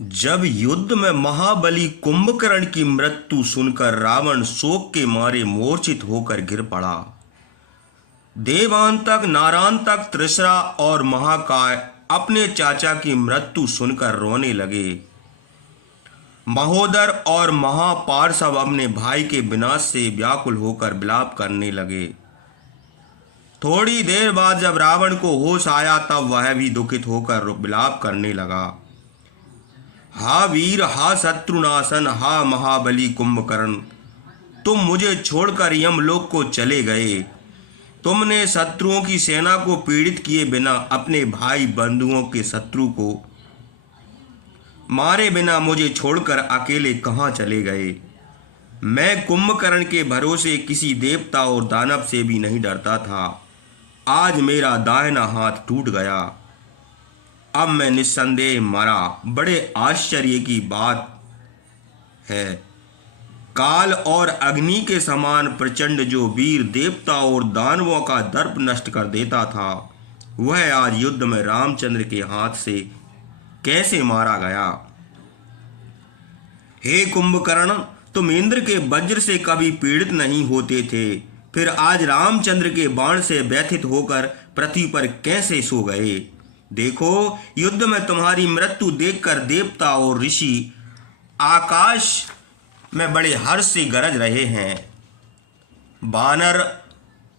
जब युद्ध में महाबली कुंभकर्ण की मृत्यु सुनकर रावण शोक के मारे मूर्छित होकर गिर पड़ा। देवांतक, नारांतक, त्रिशरा और महाकाय अपने चाचा की मृत्यु सुनकर रोने लगे। महोदर और महापार्षव अपने भाई के विनाश से व्याकुल होकर विलाप करने लगे। थोड़ी देर बाद जब रावण को होश आया तब वह भी दुखित होकर विलाप करने लगा। हा वीर, हा शत्रुनाशन, हा महाबली कुंभकर्ण, तुम मुझे छोड़कर यमलोक को चले गए। तुमने शत्रुओं की सेना को पीड़ित किए बिना अपने भाई बंधुओं के शत्रु को मारे बिना मुझे छोड़कर अकेले कहाँ चले गए। मैं कुंभकर्ण के भरोसे किसी देवता और दानव से भी नहीं डरता था। आज मेरा दाहिना हाथ टूट गया। अब मैं निस्संदेह मरा। बड़े आश्चर्य की बात है, काल और अग्नि के समान प्रचंड जो वीर देवता और दानवों का दर्प नष्ट कर देता था, वह आज युद्ध में रामचंद्र के हाथ से कैसे मारा गया। हे कुंभकर्ण, तुम इंद्र के वज्र से कभी पीड़ित नहीं होते थे, फिर आज रामचंद्र के बाण से व्यथित होकर पृथ्वी पर कैसे सो गए। देखो, युद्ध में तुम्हारी मृत्यु देखकर देवता और ऋषि आकाश में बड़े हर्ष से गरज रहे हैं। बानर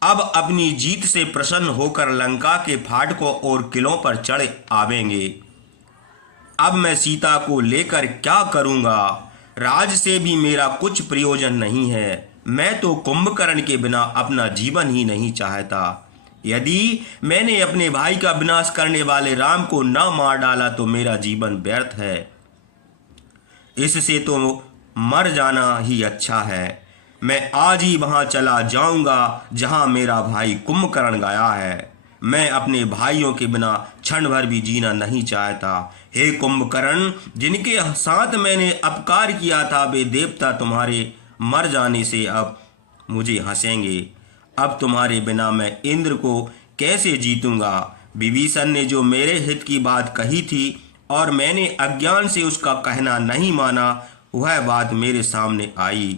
अब अपनी जीत से प्रसन्न होकर लंका के फाटकों और किलों पर चढ़ आवेंगे। अब मैं सीता को लेकर क्या करूंगा। राज से भी मेरा कुछ प्रयोजन नहीं है। मैं तो कुंभकर्ण के बिना अपना जीवन ही नहीं चाहता। यदि मैंने अपने भाई का विनाश करने वाले राम को न मार डाला तो मेरा जीवन व्यर्थ है। इससे तो मर जाना ही अच्छा है। मैं आज ही वहां चला जाऊंगा जहां मेरा भाई कुंभकर्ण गया है। मैं अपने भाइयों के बिना क्षण भर भी जीना नहीं चाहता। हे कुंभकर्ण, जिनके साथ मैंने अपकार किया था, वे देवता तुम्हारे मर जाने से अब मुझे हंसेंगे। अब तुम्हारे बिना मैं इंद्र को कैसे जीतूंगा। विभीषण ने जो मेरे हित की बात कही थी और मैंने अज्ञान से उसका कहना नहीं माना, वह बात मेरे सामने आई।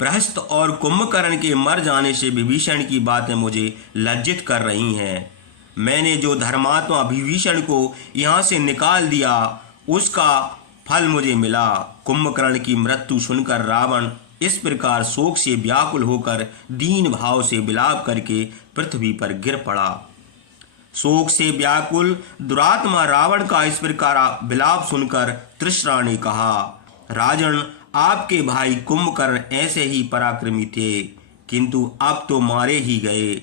प्रहस्त और कुंभकर्ण के मर जाने से विभीषण की बातें मुझे लज्जित कर रही हैं। मैंने जो धर्मात्मा विभीषण को यहाँ से निकाल दिया, उसका फल मुझे मिला। कुंभकर्ण की मृत्यु सुनकर रावण इस प्रकार शोक से व्याकुल होकर दीन भाव से विलाप करके पृथ्वी पर गिर पड़ा। शोक से व्याकुल दुरात्मा रावण का इस प्रकार विलाप सुनकर त्रिशरा ने कहा, राजन, आपके भाई कुंभकर्ण ऐसे ही पराक्रमी थे, किंतु अब तो मारे ही गए।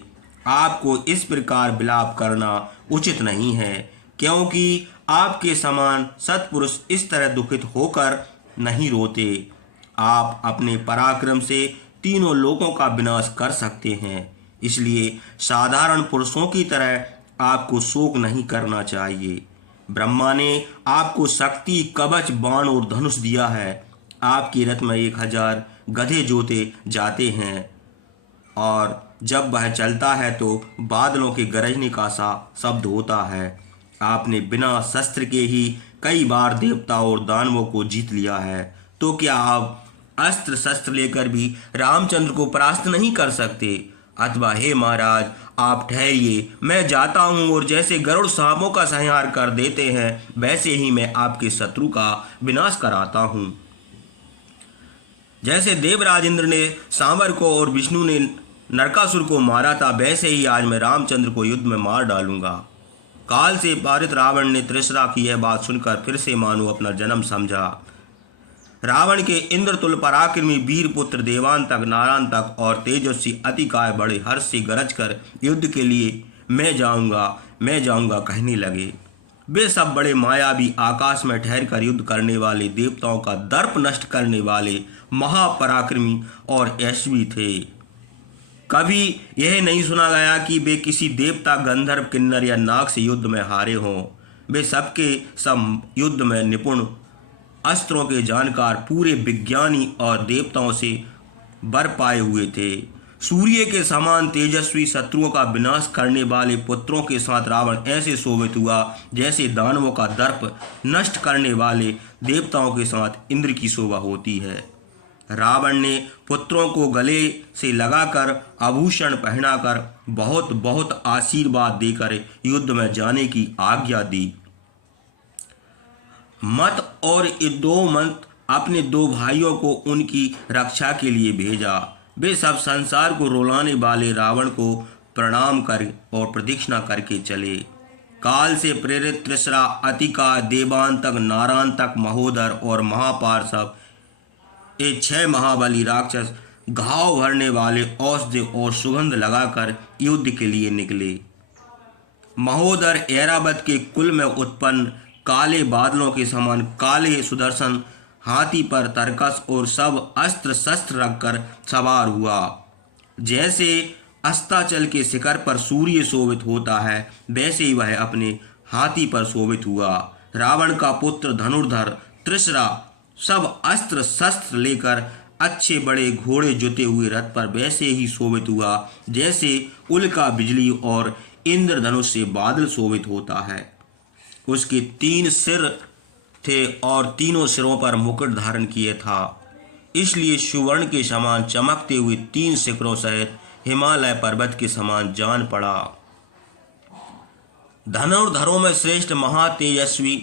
आपको इस प्रकार विलाप करना उचित नहीं है, क्योंकि आपके समान सत्पुरुष इस तरह दुखित होकर नहीं रोते। आप अपने पराक्रम से तीनों लोकों का विनाश कर सकते हैं, इसलिए साधारण पुरुषों की तरह आपको शोक नहीं करना चाहिए। ब्रह्मा ने आपको शक्ति, कवच, बाण और धनुष दिया है। आपके रथ में 1000 गधे जोते जाते हैं और जब वह चलता है तो बादलों के गरजने का सा शब्द होता है। आपने बिना शस्त्र के ही कई बार देवता और दानवों को जीत लिया है, तो क्या आप अस्त्र शस्त्र लेकर भी रामचंद्र को परास्त नहीं कर सकते। अथवा हे महाराज, आप ठहरिए, मैं जाता हूँ और जैसे गरुड़ सांपों का संहार कर देते हैं, वैसे ही मैं आपके शत्रु का विनाश कराता हूँ। जैसे देवराज इंद्र ने सांवर को और विष्णु ने नरकासुर को मारा था, वैसे ही आज मैं रामचंद्र को युद्ध में मार डालूंगा। काल से पारित रावण ने त्रिशरा की यह बात सुनकर फिर से मानो अपना जन्म समझा। रावण के इंद्रतुल्य पराक्रमी वीर पुत्र देवांतक, नारांतक और तेजस्वी अतिकाय बड़े हर्ष से गरज कर युद्ध के लिए मैं जाऊंगा कहने लगे। वे सब बड़े मायावी, आकाश में ठहर कर युद्ध करने वाले, देवताओं का दर्प नष्ट करने वाले महापराक्रमी और यशस्वी थे। कभी यह नहीं सुना गया कि वे किसी देवता, गंधर्व, किन्नर या नाग से युद्ध में हारे हों। वे सबके सब युद्ध में निपुण, अस्त्रों के जानकार, पूरे विज्ञानी और देवताओं से वर पाए हुए थे। सूर्य के समान तेजस्वी शत्रुओं का विनाश करने वाले पुत्रों के साथ रावण ऐसे शोभित हुआ जैसे दानवों का दर्प नष्ट करने वाले देवताओं के साथ इंद्र की शोभा होती है। रावण ने पुत्रों को गले से लगाकर आभूषण पहनाकर बहुत बहुत आशीर्वाद देकर युद्ध में जाने की आज्ञा दी। मत और ये दो मत अपने दो भाइयों को उनकी रक्षा के लिए भेजा। वे सब संसार को रुलाने वाले रावण को प्रणाम कर और प्रदक्षिणा करके चले। काल से प्रेरित त्रिसरा, अतिका, देवांतक, नारांतक, महोदर और महापार्षव, ये 6 महाबली राक्षस घाव भरने वाले औषधि और सुगंध लगाकर युद्ध के लिए निकले। महोदर ऐरावत के कुल में उत्पन्न काले बादलों के समान काले सुदर्शन हाथी पर तरकस और सब अस्त्र शस्त्र रखकर सवार हुआ। जैसे अस्ताचल के शिखर पर सूर्य शोभित होता है वैसे ही वह अपने हाथी पर शोभित हुआ। रावण का पुत्र धनुर्धर त्रिसरा सब अस्त्र शस्त्र लेकर अच्छे बड़े घोड़े जुते हुए रथ पर वैसे ही शोभित हुआ जैसे उल्का बिजली और इंद्रधनुष से बादल शोभित होता है। उसके 3 सिर थे और तीनों सिरों पर मुकुट धारण किए था, इसलिए सुवर्ण के समान चमकते हुए 3 शिखरों सहित हिमालय पर्वत के समान जान पड़ा। धनुर्धरों में श्रेष्ठ महातेजस्वी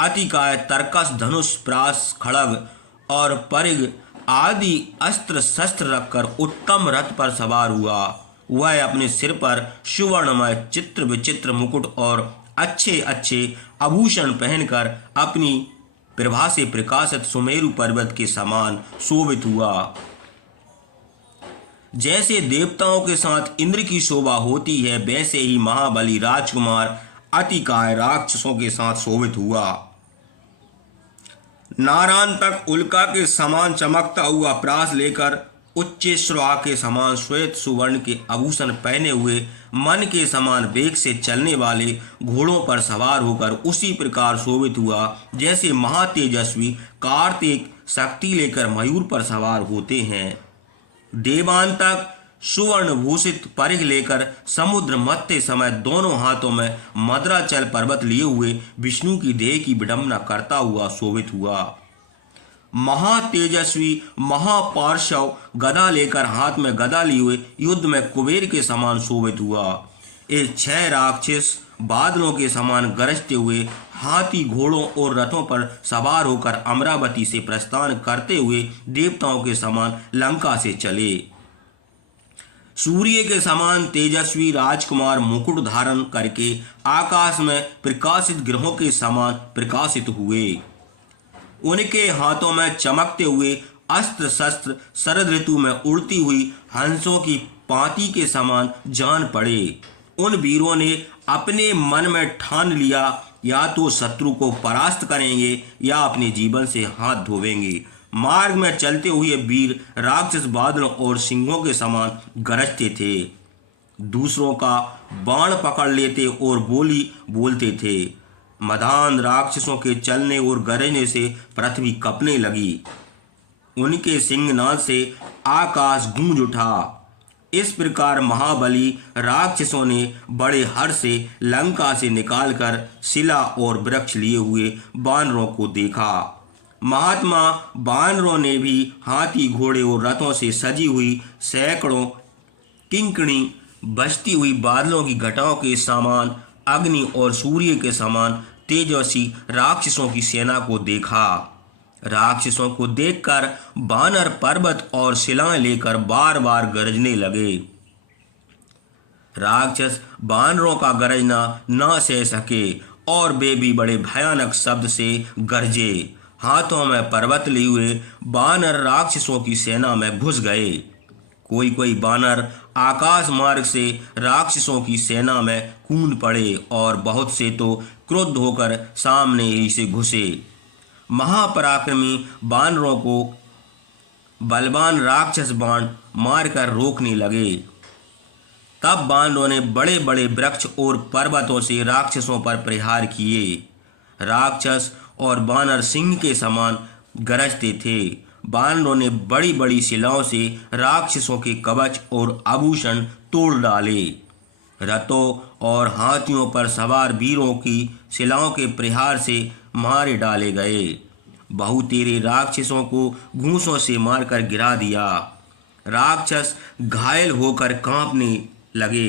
अतिकाय, तरकस, धनुष, प्रास, खड़ग और परिग आदि अस्त्र शस्त्र रखकर उत्तम रथ पर सवार हुआ। वह अपने सिर पर सुवर्णमय चित्र विचित्र मुकुट और अच्छे अच्छे आभूषण पहनकर अपनी प्रभा से प्रकाशित सुमेरु पर्वत के समान शोभित हुआ। जैसे देवताओं के साथ इंद्र की शोभा होती है वैसे ही महाबली राजकुमार अतिकाय राक्षसों के साथ शोभित हुआ। नारांतक उल्का के समान चमकता हुआ प्रास लेकर उच्चेश्वरा के समान श्वेत सुवर्ण के आभूषण पहने हुए मन के समान वेग से चलने वाले घोड़ों पर सवार होकर उसी प्रकार शोभित हुआ जैसे महातेजस्वी कार्तिक शक्ति लेकर मयूर पर सवार होते हैं। देवांतक सुवर्ण भूषित परिघ लेकर समुद्र मथते समय दोनों हाथों में मद्राचल पर्वत लिए हुए विष्णु की देह की विडंबना करता हुआ शोभित हुआ। महातेजस्वी महापार्श्व गदा लेकर हाथ में गदा लिए हुए युद्ध में कुबेर के समान शोभित हुआ। ये 6 राक्षस बादलों के समान गरजते हुए हाथी घोड़ों और रथों पर सवार होकर अमरावती से प्रस्थान करते हुए देवताओं के समान लंका से चले। सूर्य के समान तेजस्वी राजकुमार मुकुट धारण करके आकाश में प्रकाशित ग्रहों के समान प्रकाशित हुए। उनके हाथों में चमकते हुए अस्त्र शस्त्र शरद ऋतु में उड़ती हुई हंसों की पांति के समान जान पड़े। उन वीरों ने अपने मन में ठान लिया या तो शत्रु को परास्त करेंगे या अपने जीवन से हाथ धोवेंगे। मार्ग में चलते हुए वीर राक्षस बादलों और सिंहों के समान गरजते थे, दूसरों का बाण पकड़ लेते और बोली बोलते थे। मदान राक्षसों के चलने और गरजने से पृथ्वी कँपने लगी। उनके सिंहनाद से आकाश गूंज उठा। इस प्रकार महाबली राक्षसों ने बड़े हर्ष से लंका से निकालकर शिला और वृक्ष लिए हुए बानरों को देखा। महात्मा बानरों ने भी हाथी घोड़े और रथों से सजी हुई सैकड़ों किंकणी बजती हुई बादलों की घटाओं के समान अग्नि और सूर्य के समान तेजस्वी राक्षसों की सेना को देखा। राक्षसों को देखकर बानर पर्वत और शिलाएं लेकर बार बार गरजने लगे। राक्षस बानरों का गरजना न सह सके और वे भी बड़े भयानक शब्द से गरजे। हाथों में पर्वत लिए हुए बानर राक्षसों की सेना में घुस गए। कोई कोई बानर आकाश मार्ग से राक्षसों की सेना में कूद पड़े और बहुत से तो क्रुद्ध होकर सामने ही से घुसे। महापराक्रमी बानरों को बलवान राक्षस बाण मारकर रोकने लगे। तब बानरों ने बड़े बड़े वृक्ष और पर्वतों से राक्षसों पर प्रहार किए। राक्षस और बानर सिंह के समान गरजते थे। बानरों ने बड़ी बड़ी शिलाओं से राक्षसों के कवच और आभूषण तोड़ डाले। रथों और हाथियों पर सवार वीरों की शिलाओं के प्रहार से मारे डाले गए। बहुतेरे राक्षसों को घूंसों से मारकर गिरा दिया। राक्षस घायल होकर कांपने लगे,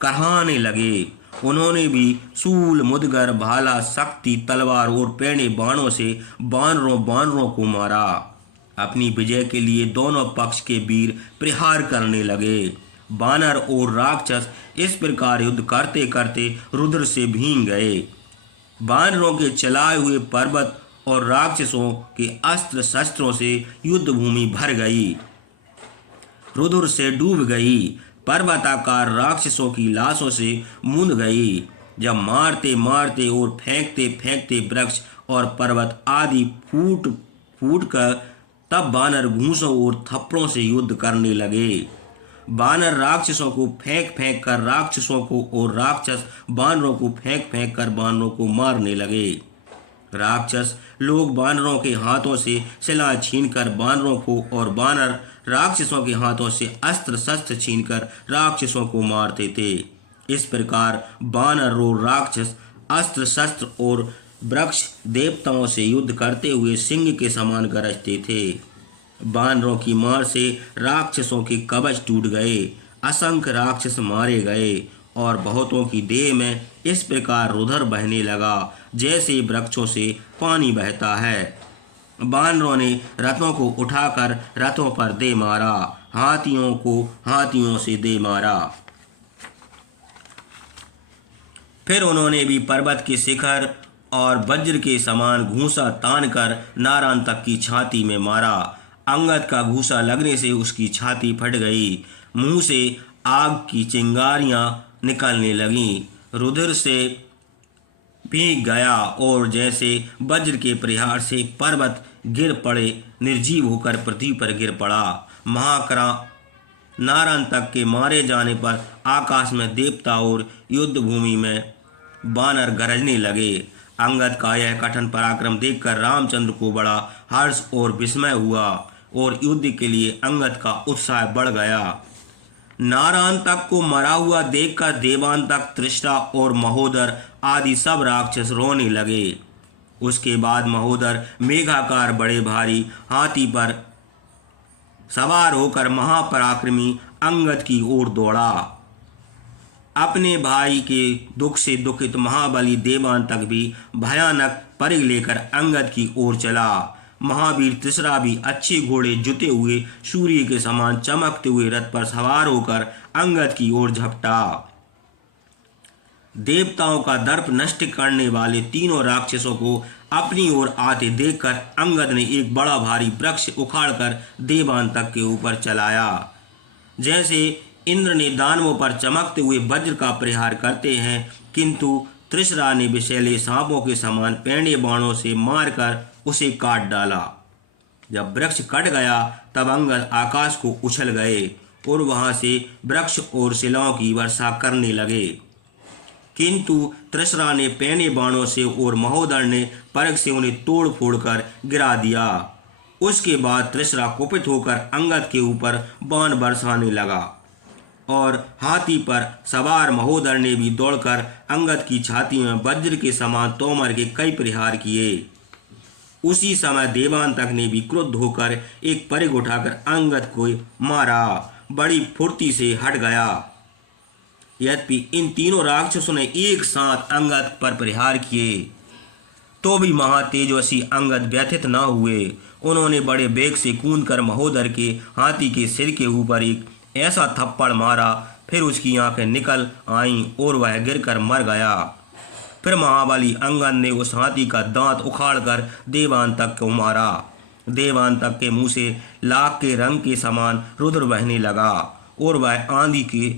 कराहने लगे। उन्होंने भी शूल, मुदगर, भाला, शक्ति, तलवार और पैने बाणों से बानरों को मारा। अपनी विजय के लिए दोनों पक्ष के वीर प्रहार करने लगे। बानर और राक्षस इस प्रकार युद्ध करते करते रुद्र से भीग गए। बानरों के चलाए हुए पर्वत और राक्षसों के अस्त्र शस्त्रों से युद्ध भूमि भर गई, रुद्र से डूब गई। पर्वताकार राक्षसों की लाशों से मुंद गई। जब मारते मारते और फेंकते फेंकते वृक्ष और पर्वत आदि फूट फूट कर, तब बानर घूंसों और थप्पड़ों से युद्ध करने लगे। बानर राक्षसों को फेंक फेंक कर राक्षसों को और राक्षस बानरों को फेंक फेंक कर बानरों को मारने लगे। राक्षस लोग बानरों के हाथों से शिला छीनकर बानरों को और बानर राक्षसों के हाथों से अस्त्र शस्त्र छीनकर राक्षसों को मारते थे। इस प्रकार बानर और राक्षस अस्त्र शस्त्र और वृक्ष देवताओं से युद्ध करते हुए सिंह के समान गरजते थे। बानरों की मार से राक्षसों के कवच टूट गए, असंख्य राक्षस मारे गए और बहुतों की देह में इस प्रकार रुधिर बहने लगा जैसे वृक्षों से पानी बहता है। बानरों ने रथों को उठाकर रथों पर दे मारा, हाथियों को हाथियों से दे मारा। फिर उन्होंने भी पर्वत के शिखर और वज्र के समान घूंसा तानकर नारायण तक की छाती में मारा। अंगद का घूंसा लगने से उसकी छाती फट गई, मुंह से आग की चिंगारियां निकलने लगीं, रुधिर से भीग गया और जैसे वज्र के प्रहार से पर्वत गिर पड़े, निर्जीव होकर पृथ्वी पर गिर पड़ा। महाकरा नारायण तक के मारे जाने पर आकाश में देवता और युद्ध भूमि में बानर गरजने लगे। अंगद का यह कठिन पराक्रम देखकर रामचंद्र को बड़ा हर्ष और विस्मय हुआ और युद्ध के लिए अंगद का उत्साह बढ़ गया। नारायण तक को मरा हुआ देखकर देवांतक, तृष्णा और महोदर आदि सब राक्षस रोने लगे। उसके बाद महोदर मेघाकार बड़े भारी हाथी पर सवार होकर महापराक्रमी अंगद की ओर दौड़ा। अपने भाई के दुख से दुखित महाबली देवांतक भी भयानक परिघ लेकर अंगद की ओर चला। महावीर तीसरा भी अच्छे घोड़े जुते हुए सूर्य के समान चमकते हुए रथ पर सवार होकर अंगद की ओर झपटा। देवताओं का दर्प नष्ट करने वाले तीनों राक्षसों को अपनी ओर आते देखकर अंगद ने एक बड़ा भारी वृक्ष उखाड़कर देवांतक के ऊपर चलाया। जैसे इंद्र ने दानवों पर चमकते हुए वज्र का प्रहार करते हैं, किंतु त्रिशरा ने विषैले सांपों के समान पैने बाणों से मारकर उसे काट डाला। जब वृक्ष कट गया तब अंगद आकाश को उछल गए और वहां से वृक्ष और शिलाओं की वर्षा करने लगे, किंतु त्रिशरा ने पैने बाणों से और महोदर ने परख से उन्हें तोड़ फोड़ कर गिरा दिया। उसके बाद त्रिशरा कुपित होकर अंगद के ऊपर बाण बरसाने लगा और हाथी पर सवार महोदर ने भी दौड़कर अंगद की छाती में वज्र के समान तोमर के कई प्रहार किए। उसी समय देवांतक ने भी क्रुद्ध होकर एक परिघ उठाकर अंगद को मारा, बड़ी फुर्ती से हट गया। यद्यपि इन तीनों राक्षसों ने एक साथ अंगद पर प्रहार किए तो भी महातेजस्वी अंगद व्यथित न हुए। उन्होंने बड़े वेग से कूदकर महोदर के हाथी के सिर के ऊपर एक ऐसा थप्पड़ मारा, फिर उसकी आंखें निकल आईं और वह गिरकर मर गया। फिर महाबली अंगद ने उस हाथी का दांत उखाड़कर देवांतक को मारा। देवांतक के मुंह से लाख के रंग के समान रुद्र बहने लगा और वह आंधी के